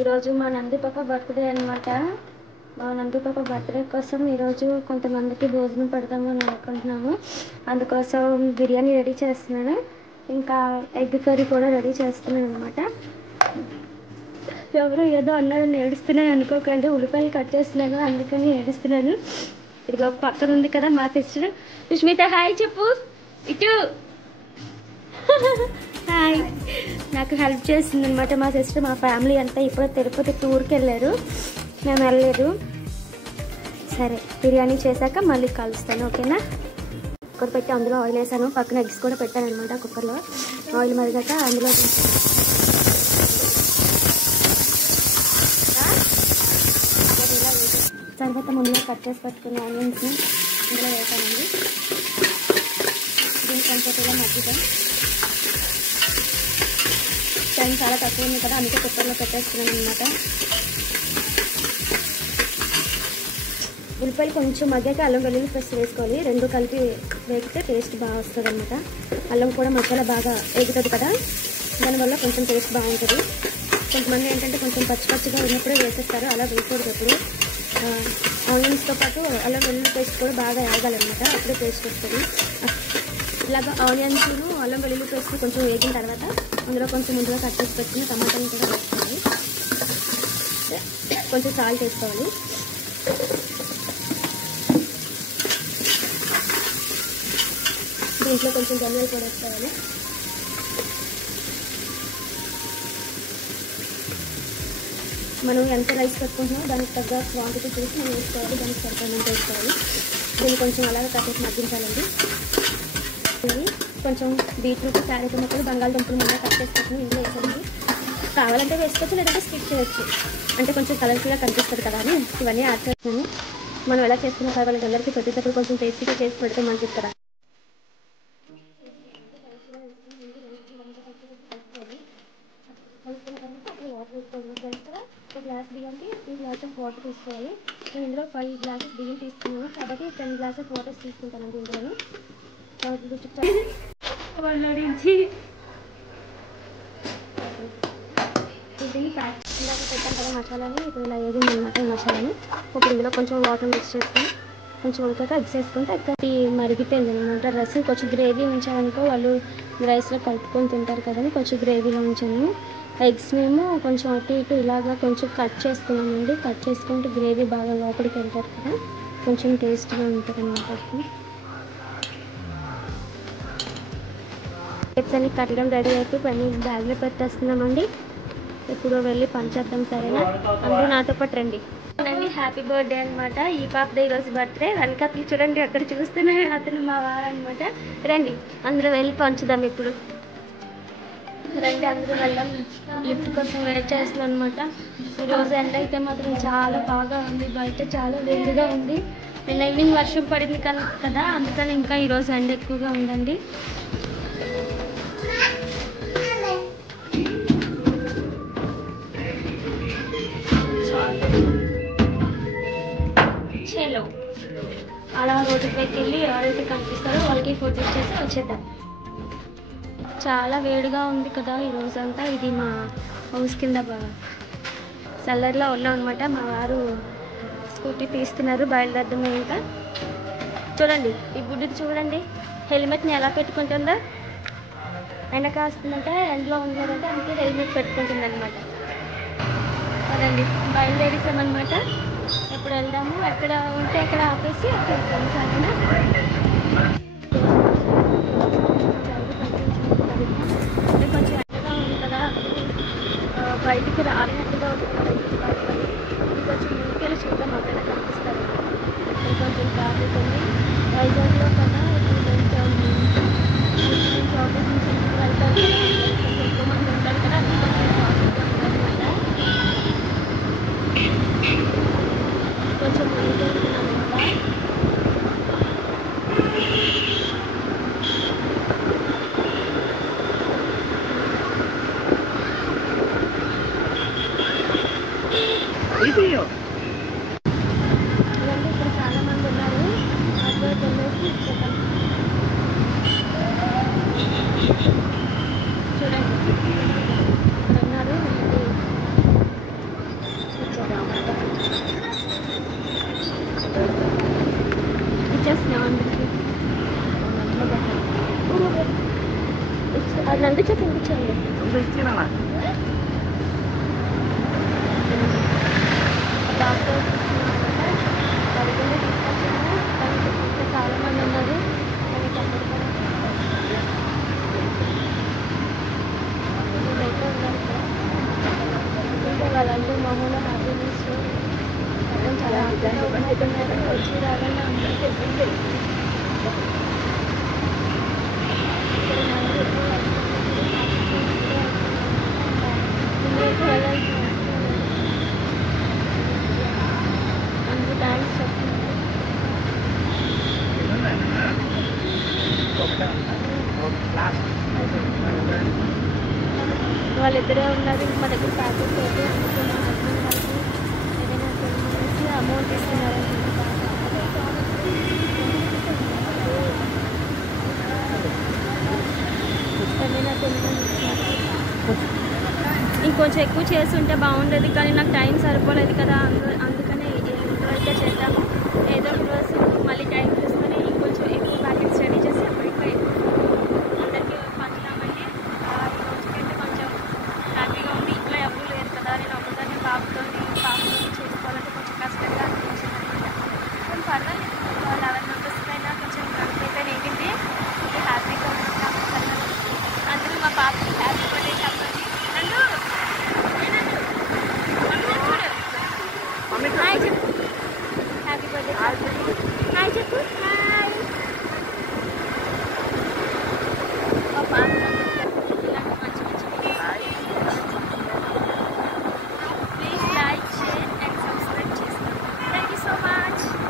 ఈరోజు మా నంది పాప బర్త్డే అనమాట. మా నంది పాప బర్త్డే కోసం ఈరోజు కొంతమందికి భోజనం పెడదామని అనుకుంటున్నాము. అందుకోసం బిర్యానీ రెడీ చేస్తున్నాను, ఇంకా ఎగ్ కర్రీ కూడా రెడీ చేస్తున్నాను అనమాట. ఎవరు ఏదో అన్నారని ఏడుస్తున్నాను అనుకోకండి, ఉల్లిపాయలు కట్ చేస్తున్నాను అందుకని ఏడుస్తున్నాను. ఇదిగో పక్కన ఉంది కదా మా సిస్టర్ సుష్మిత, హాయ్ చెప్పు. ఇటు హాయ్. నాకు హెల్ప్ చేస్తుంది అనమాట మా సిస్టర్. మా ఫ్యామిలీ అంతా ఇప్పుడు తిరుపతి టూర్కి వెళ్ళారు, మేము వెళ్ళలేదు. సరే బిర్యానీ చేశాక మళ్ళీ కలుస్తాను, ఓకేనా? కుక్కర్ పెట్టి అందులో ఆయిల్ వేసాను, పక్కన ఎగ్స్ కూడా పెట్టాను అనమాట. కుక్కర్లో ఆయిల్ మరిగాక అందులో తర్వాత ముందుగా కట్ చేసి పెట్టుకున్న ఆనియన్స్ని ఇందులో వేసానండి. దీన్ని కొంచెం ఇలా మగ్గుతాం. టైం చాలా తక్కువ ఉంది కదా, అందుకే కుక్కర్లో పెట్టేస్తున్నాను అనమాట. ఉల్లిపాయలు కొంచెం మగ్గాక అల్లం వెల్లుల్లి పేస్ట్ వేసుకోవాలి. రెండు కలిపి వేగితే టేస్ట్ బాగా వస్తుంది అనమాట. అల్లం కూడా మసాలా బాగా వేగుతుంది కదా, దానివల్ల కొంచెం టేస్ట్ బాగుంటుంది. కొంతమంది ఏంటంటే కొంచెం పచ్చి పచ్చిగా ఉన్నప్పుడే వేసేస్తారు, అలా వేయకూడదు. ఎప్పుడు ఆనియన్స్తో పాటు అల్లం వెల్లుల్లి పేస్ట్ కూడా బాగా వేగాలన్నమాట, అప్పుడే టేస్ట్ వస్తుంది. ఇలాగా ఆనియన్స్ అల్లం వెల్లుల్లి పేస్ట్ కొంచెం వేగిన తర్వాత అందులో కొంచెం ముందుగా కట్ చేసి పెట్టుకుని టమాటాలు కూడా వేసుకోవాలి. కొంచెం సాల్ట్ వేసుకోవాలి. దీంట్లో కొంచెం ధనియాలు కూడా వేసుకోవాలి. మనం ఎంత రైస్ పెట్టుకుంటున్నామో దానికి తగ్గ క్వాంటిటీ చూసి మనం వేసుకోవాలి, దానికి సరిపడినంత వేసుకోవాలి. దీన్ని కొంచెం అలాగే కాసేపు మగ్గించాలండి. కొంచెం బీట్రూట్, క్యారెట్ మొక్కలు, బంగాళదుంపలు ముందే కట్ చేసుకొని ఇందులో వేసేది. కావాలంటే వేసుకోవచ్చు, లేదంటే స్కిప్ చేయొచ్చు, అంటే కొంచెం కలర్ఫుల్గా కనిపిస్తుంది కదా అని ఇవన్నీ యాడ్ చేస్తాను. మనం ఎలా చేసుకున్న కావాలి అందరికీ పెట్టేటప్పుడు కొంచెం టేస్టీగా చేసి పెడితే మంచిది కదా. ఒక గ్లాస్ బియ్యంకి 2 గ్లాసెస్ వాటర్ తీసుకోవాలి. నేను ఇందులో 5 గ్లాసెస్ బియ్యం తీసుకున్నాను కాబట్టి 10 గ్లాసెస్ వాటర్ తీసుకుంటానండి. ఇందులో ఇందాక పెట్టాను కదా మసాలాని, ఇప్పుడు ఇలా వేసింది అనమాట ఈ మసాలాని. ఇప్పుడు ఇందులో కొంచెం వాటర్ మిక్స్ చేసుకొని కొంచెం ఉడకాక ఎగ్స్ వేసుకుంటే ఎగ్ మరిగిపోయింది అనమాట. రసం కొంచెం గ్రేవీ ఉంచాలనుకో, వాళ్ళు రైస్లో కలుపుకొని తింటారు కదని కొంచెం గ్రేవీలో ఉంచాను. ఎగ్స్ మేము కొంచెం అటు ఇటు ఇలాగా కొంచెం కట్ చేసుకున్నామండి. కట్ చేసుకుంటే గ్రేవీ బాగా లోపలికి వెళ్తారు కదా, కొంచెం టేస్ట్గా ఉంటుంది అనమాట. ఎగ్స్ అన్ని కట్టడం రెడీ అయిపోయి పని బ్యాగ్లో పెట్టేస్తున్నామండి. ఇప్పుడు వెళ్ళి పంచేద్దాం, సరేనా? అందరూ నాతో పాటు రండి. హ్యాపీ బర్త్డే అనమాట. ఈ పాప ఈరోజు బర్త్డే. వెనకాల చూడండి అక్కడ చూస్తూనే అతను మా వారు అనమాట. రండి అందరూ వెళ్ళి పంచుదాం ఇప్పుడు. రండి అందరూ వెళ్ళాం. లిఫ్ట్ కోసం వెయిట్ చేస్తున్నాం అనమాట. ఈరోజు ఎండ అయితే మాత్రం చాలా బాగా ఉంది, బయట చాలా వేడిగా ఉంది. నిన్న ఈవినింగ్ వర్షం పడింది కదా, అందుకని ఇంకా ఈరోజు ఎండ ఎక్కువగా ఉందండి. చలో అలా రోడ్డు పైకి వెళ్ళి ఎవరైతే కనిపిస్తారో వాళ్ళకి ఫోటో ఇచ్చేసి వచ్చేద్దాం. చాలా వేడిగా ఉంది కదా ఈరోజంతా. ఇది మా హౌస్ కింద సెల్లర్లో ఉన్నాం అనమాట. మా వారు స్కూటీ తీస్తున్నారు, బయలుదేరడం. ఇంకా చూడండి ఈ గుడ్డిది చూడండి, హెల్మెట్ని ఎలా పెట్టుకుంటుందో. ఎండ కాస్తుందంటే, ఎండలో ఉండదంటే అందుకే హెల్మెట్ పెట్టుకుంటుంది అనమాట. అదండి బయలుదేరేసామన్నమాట. ఎప్పుడు వెళ్దాము, ఎక్కడ ఉంటే అక్కడ ఆపేసి అక్కడ వెళ్తాము, సరేనా? అంటే కొంచెం ఎండగా ఉంది కదా, బయటికి రాలినట్టుగా ఉంటుంది. కొంచెం ముందుకెళ్ళి చూద్దాం, అక్కడ కనిపిస్తారు. కొంచెం ట్రాఫిక్ ఉంది వైజాగ్లో కదా. ఇప్పుడు కొంచెం ఆఫీస్ నుంచి ఇంటికి వెళ్తారు, కొంచెం ఎక్కువ మంది ఉంటారు కదా, అది కొంచెం ట్రాఫిక్గా ఉందన్నమాట. కొంచెం ముందుకు వెళ్తున్నాం అనమాట. అది నందించే తినిపించండి. డాక్టర్ పడుకుని తీసుకొచ్చాము. దానికి ఇంకా చాలామంది ఉన్నారు. ఇదైతే ఉన్నారు ఇక్కడ. ఇంకా వాళ్ళందరూ మొహంలో హ్యాపీనెస్ మొత్తం చాలా హ్యాపీగా ఉన్నట్టున్నారు. వచ్చి రావాలని అందరికీ వాళ్ళిద్దరే ఉన్నారు. మా దగ్గర ప్యాకెట్ అయితే అందుకే మా హస్బెండ్ వాళ్ళకి ఏదైనా తెలిసి అమౌంట్ ఇస్తున్నారు. ఇంకొంచెం ఎక్కువ చేస్తుంటే బాగుండేది, కానీ నాకు టైం సరిపోలేదు కదా.